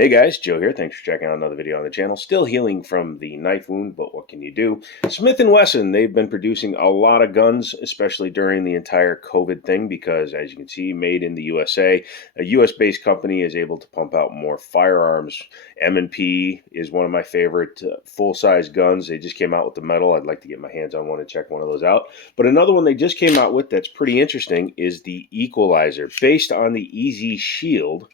Hey guys, Joe here. Thanks for checking out another video on the channel. Still healing from the knife wound, but what can you do? Smith & Wesson, they've been producing a lot of guns, especially during the entire COVID thing, because as you can see, made in the USA, a US-based company is able to pump out more firearms. M&P is one of my favorite full-size guns. They just came out with the metal. I'd like to get my hands on one and check one of those out. But another one they just came out with that's pretty interesting is the Equalizer, based on the EZ Shield.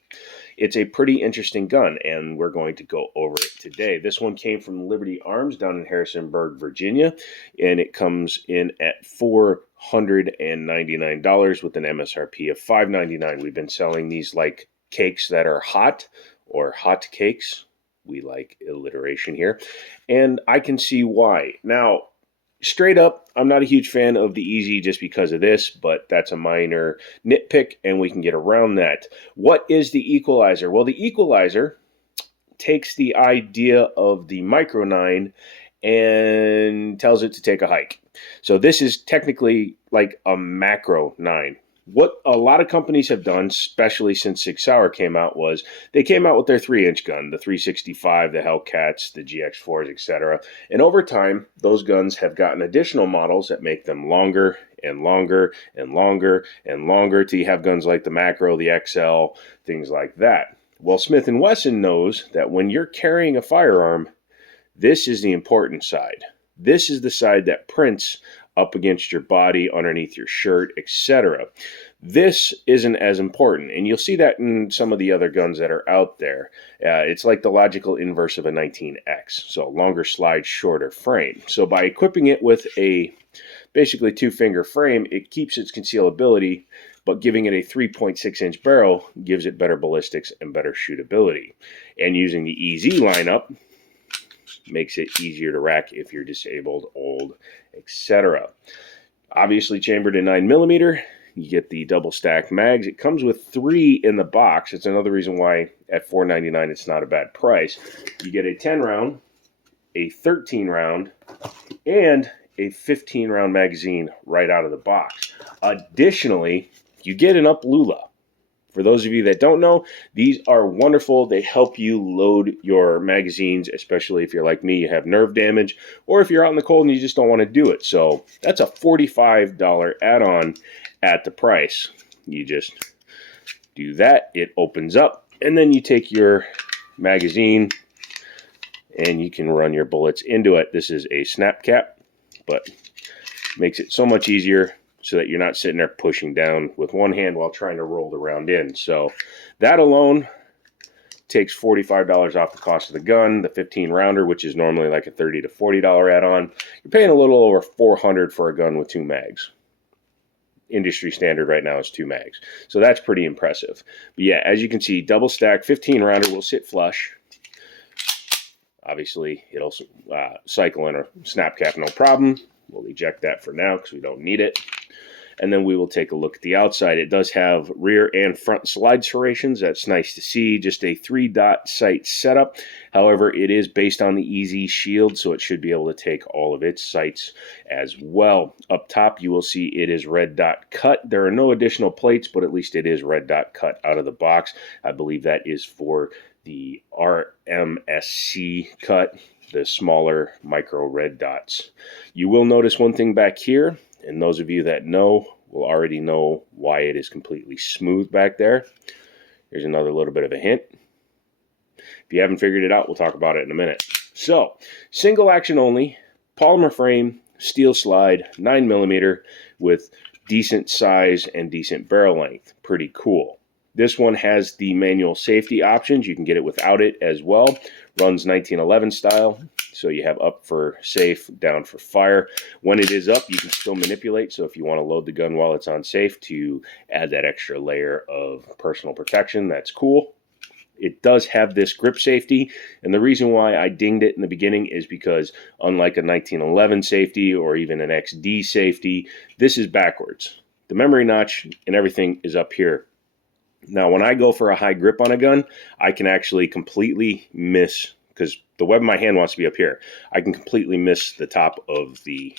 It's a pretty interesting gun, and we're going to go over it today. This one came from Liberty Arms down in Harrisonburg, Virginia, and it comes in at $499 with an MSRP of $599. We've been selling these like cakes that are hot, or hot cakes. We like alliteration here, and I can see why. Now, straight up, I'm not a huge fan of the EZ just because of this, but that's a minor nitpick, and we can get around that. What is the Equalizer? Well, the Equalizer takes the idea of the Micro 9 and tells it to take a hike. So this is technically like a Macro 9. What a lot of companies have done, especially since Sig Sauer came out, was they came out with their 3-inch gun, the 365, the Hellcats, the GX4s, etc. And over time, those guns have gotten additional models that make them longer and longer and longer and longer till you have guns like the Macro, the XL, things like that. Well, Smith & Wesson knows that when you're carrying a firearm, this is the important side. This is the side that prints up against your body, underneath your shirt, etc. This isn't as important, and you'll see that in some of the other guns that are out there. It's like the logical inverse of a 19X, so longer slide, shorter frame. So by equipping it with a basically 2-finger frame, it keeps its concealability, but giving it a 3.6-inch barrel gives it better ballistics and better shootability. And using the EZ lineup makes it easier to rack if you're disabled, old, etc. Obviously chambered in 9mm. You get the double stack mags. It comes with 3 in the box. It's another reason why at $499 it's not a bad price. You get a 10-round, a 13-round, and a 15-round magazine right out of the box. Additionally, you get an UpLULA. For those of you that don't know, these are wonderful. They help you load your magazines, especially if you're like me, you have nerve damage, or if you're out in the cold and you just don't want to do it. So that's a $45 add-on at the price. You just do that, it opens up, and then you take your magazine and you can run your bullets into it. This is a snap cap, but makes it so much easier so that you're not sitting there pushing down with one hand while trying to roll the round in. So that alone takes $45 off the cost of the gun. The 15-rounder, which is normally like a $30 to $40 add-on, you're paying a little over $400 for a gun with 2 mags. Industry standard right now is 2 mags. So that's pretty impressive. But yeah, as you can see, double stack 15-rounder will sit flush. Obviously, it'll cycle in a snap cap, no problem. We'll eject that for now because we don't need it. And then we will take a look at the outside. It does have rear and front slide serrations. That's nice to see. Just a 3-dot sight setup. However, it is based on the EZ Shield, so it should be able to take all of its sights as well. Up top, you will see it is red dot cut. There are no additional plates, but at least it is red dot cut out of the box. I believe that is for the RMSC cut, the smaller micro red dots. You will notice one thing back here. And those of you that know will already know why it is completely smooth back there. Here's another little bit of a hint. If you haven't figured it out, we'll talk about it in a minute. So, single action only, polymer frame, steel slide, 9mm with decent size and decent barrel length. Pretty cool. This one has the manual safety options. You can get it without it as well. Runs 1911 style. So you have up for safe, down for fire. When it is up, you can still manipulate. So if you want to load the gun while it's on safe to add that extra layer of personal protection, that's cool. It does have this grip safety. And the reason why I dinged it in the beginning is because unlike a 1911 safety or even an XD safety, this is backwards. The memory notch and everything is up here. Now, when I go for a high grip on a gun, I can actually completely miss, because the web of my hand wants to be up here. I can completely miss the top of the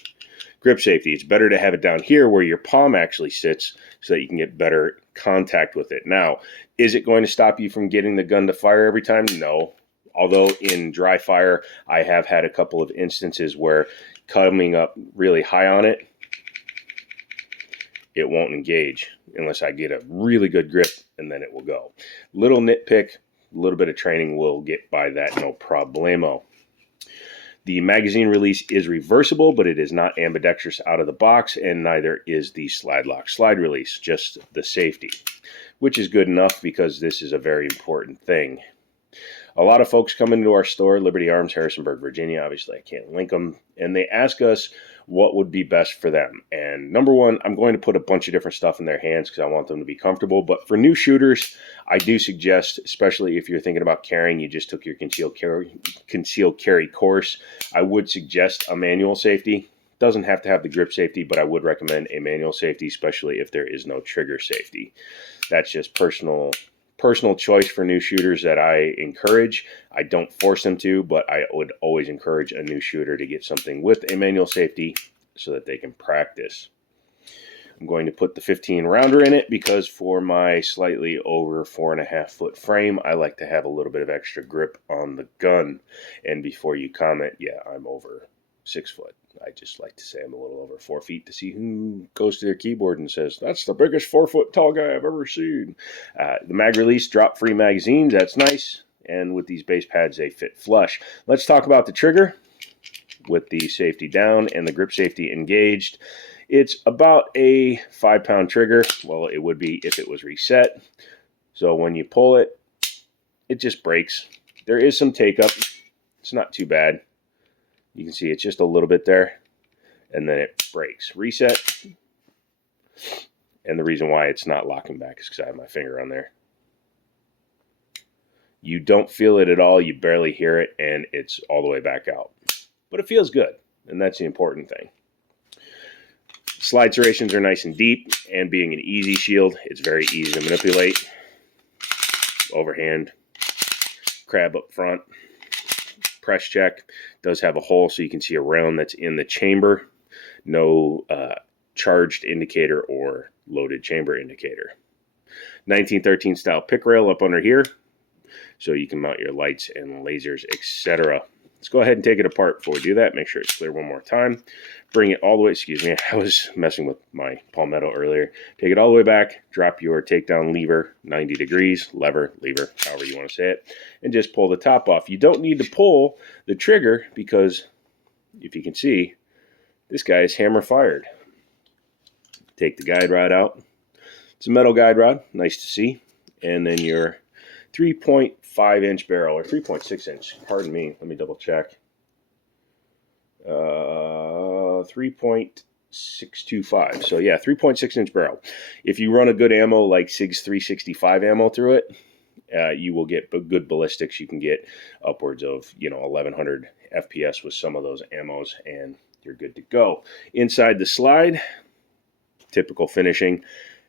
Grip safety, it's better to have it down here where your palm actually sits so that you can get better contact with it. Now, is it going to stop you from getting the gun to fire every time? No. Although in dry fire, I have had a couple of instances where coming up really high on it, it won't engage unless I get a really good grip, and then it will go. Little nitpick, a little bit of training will get by that, no problemo. The magazine release is reversible, but it is not ambidextrous out of the box, and neither is the slide lock slide release, just the safety, which is good enough because this is a very important thing. A lot of folks come into our store, Liberty Arms, Harrisonburg, Virginia. Obviously, I can't link them. And they ask us what would be best for them. And number one, I'm going to put a bunch of different stuff in their hands because I want them to be comfortable. But for new shooters, I do suggest, especially if you're thinking about carrying, you just took your concealed carry course, I would suggest a manual safety. Doesn't have to have the grip safety, but I would recommend a manual safety, especially if there is no trigger safety. That's just personal choice for new shooters that I encourage. I don't force them to, but I would always encourage a new shooter to get something with a manual safety so that they can practice. I'm going to put the 15 rounder in it because for my slightly over 4.5 foot frame, I like to have a little bit of extra grip on the gun. And before you comment, yeah, I'm over 6 foot. I just like to say I'm a little over 4 feet to see who goes to their keyboard and says, that's the biggest 4 foot tall guy I've ever seen. The mag release drop free magazines, that's nice. And with these base pads, they fit flush. Let's talk about the trigger with the safety down and the grip safety engaged. It's about a 5-pound trigger. Well, it would be if it was reset. So when you pull it, it just breaks. There is some take up. It's not too bad. You can see it's just a little bit there, and then it breaks. Reset. And the reason why it's not locking back is because I have my finger on there. You don't feel it at all. You barely hear it, and it's all the way back out. But it feels good, and that's the important thing. Slide serrations are nice and deep, and being an easy shield, it's very easy to manipulate. Overhand, crab up front. Press check. Does have a hole so you can see a round that's in the chamber. No charged indicator or loaded chamber indicator. 1913 style pick rail up under here so you can mount your lights and lasers, etc. Let's go ahead and take it apart before we do that. Make sure it's clear one more time. Bring it all the way, excuse me, I was messing with my palmetto earlier. Take it all the way back, drop your takedown lever 90 degrees, lever, however you want to say it, and just pull the top off. You don't need to pull the trigger because, if you can see, this guy is hammer fired. Take the guide rod out. It's a metal guide rod, nice to see. And then your 3.5 inch barrel, or 3.6 inch, pardon me, let me double check. 3.625. So yeah, 3.6 inch barrel. If you run a good ammo like SIG's 365 ammo through it, you will get good ballistics. You can get upwards of 1100 FPS with some of those ammos, and you're good to go. Inside the slide, typical finishing.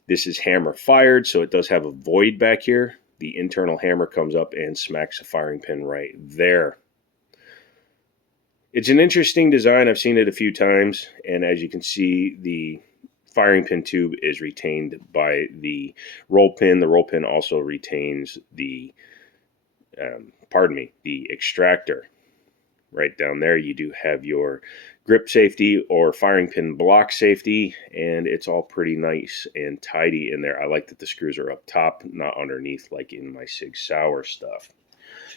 This is hammer fired, so it does have a void back here. The internal hammer comes up and smacks the firing pin right there. It's an interesting design. I've seen it a few times, and as you can see, the firing pin tube is retained by the roll pin. The roll pin also retains the, the extractor. Right down there, you do have your grip safety or firing pin block safety, and it's all pretty nice and tidy in there. I like that the screws are up top, not underneath like in my Sig Sauer stuff.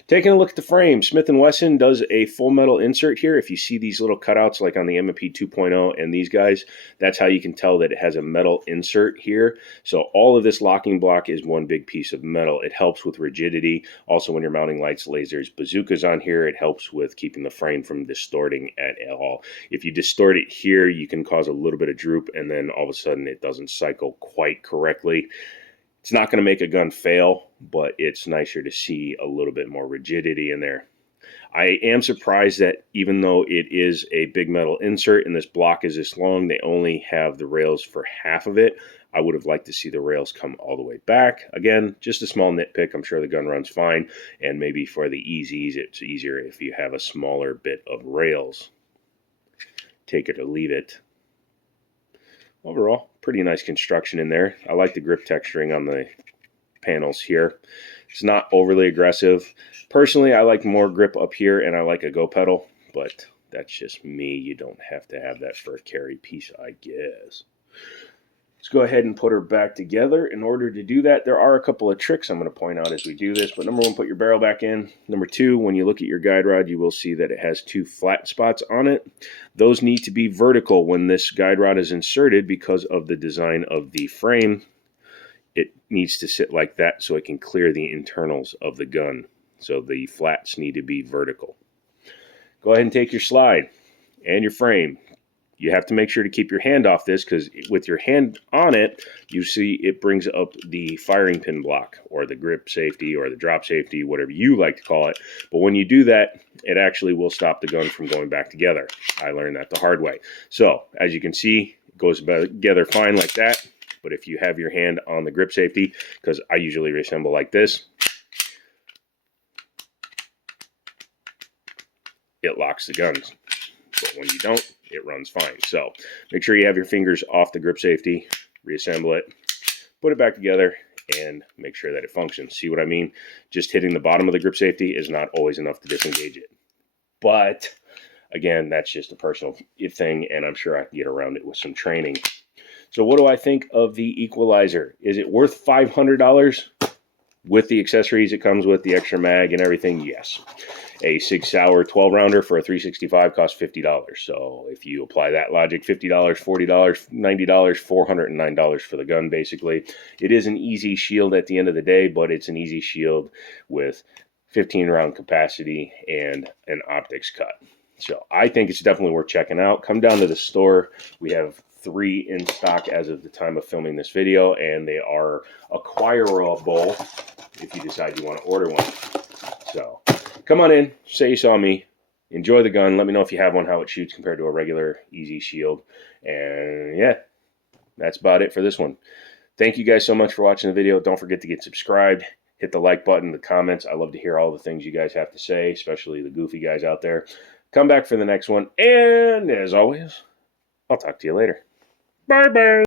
Taking a look at the frame, Smith & Wesson does a full metal insert here. If you see these little cutouts like on the M&P 2.0 and these guys, that's how you can tell that it has a metal insert here. So all of this locking block is one big piece of metal. It helps with rigidity. Also, when you're mounting lights, lasers, bazookas on here, it helps with keeping the frame from distorting at all. If you distort it here, you can cause a little bit of droop, and then all of a sudden it doesn't cycle quite correctly. It's not going to make a gun fail, but it's nicer to see a little bit more rigidity in there. I am surprised that even though it is a big metal insert and this block is this long, they only have the rails for half of it. I would have liked to see the rails come all the way back. Again, just a small nitpick. I'm sure the gun runs fine, and maybe for the EZs, it's easier if you have a smaller bit of rails. take it or leave it. Overall, pretty nice construction in there. I like the grip texturing on the panels here. It's not overly aggressive. Personally, I like more grip up here, and I like a go pedal, but that's just me. You don't have to have that for a carry piece, I guess. Let's go ahead and put her back together. In order to do that, there are a couple of tricks I'm going to point out as we do this. But number one, put your barrel back in. Number two, when you look at your guide rod, you will see that it has two flat spots on it. Those need to be vertical when this guide rod is inserted because of the design of the frame. It needs to sit like that so it can clear the internals of the gun. So the flats need to be vertical. Go ahead and take your slide and your frame. You have to make sure to keep your hand off this because with your hand on it, you see it brings up the firing pin block or the grip safety or the drop safety, whatever you like to call it. But when you do that, it actually will stop the gun from going back together. I learned that the hard way. So as you can see, it goes together fine like that. But if you have your hand on the grip safety, because I usually reassemble like this, it locks the guns. But when you don't, it runs fine. So make sure you have your fingers off the grip safety, reassemble it, put it back together, and make sure that it functions. See what I mean? Just hitting the bottom of the grip safety is not always enough to disengage it. But again, that's just a personal thing, and I'm sure I can get around it with some training. So what do I think of the equalizer? Is it worth $500? With the accessories it comes with, the extra mag and everything, yes. A Sig Sauer 12-rounder for a 365 costs $50. So if you apply that logic, $50, $40, $90, $409 for the gun, basically. It is an easy shield at the end of the day, but it's an easy shield with 15-round capacity and an optics cut. So I think it's definitely worth checking out. Come down to the store. We have 3 in stock as of the time of filming this video, and they are acquirable if you decide you want to order one. So come on in, say you saw me, enjoy the gun, let me know if you have one, how it shoots compared to a regular easy shield, and yeah, that's about it for this one. Thank you guys so much for watching the video. Don't forget to get subscribed, hit the like button, the comments. I love to hear all the things you guys have to say, especially the goofy guys out there. Come back for the next one, and as always, I'll talk to you later. Bye-bye.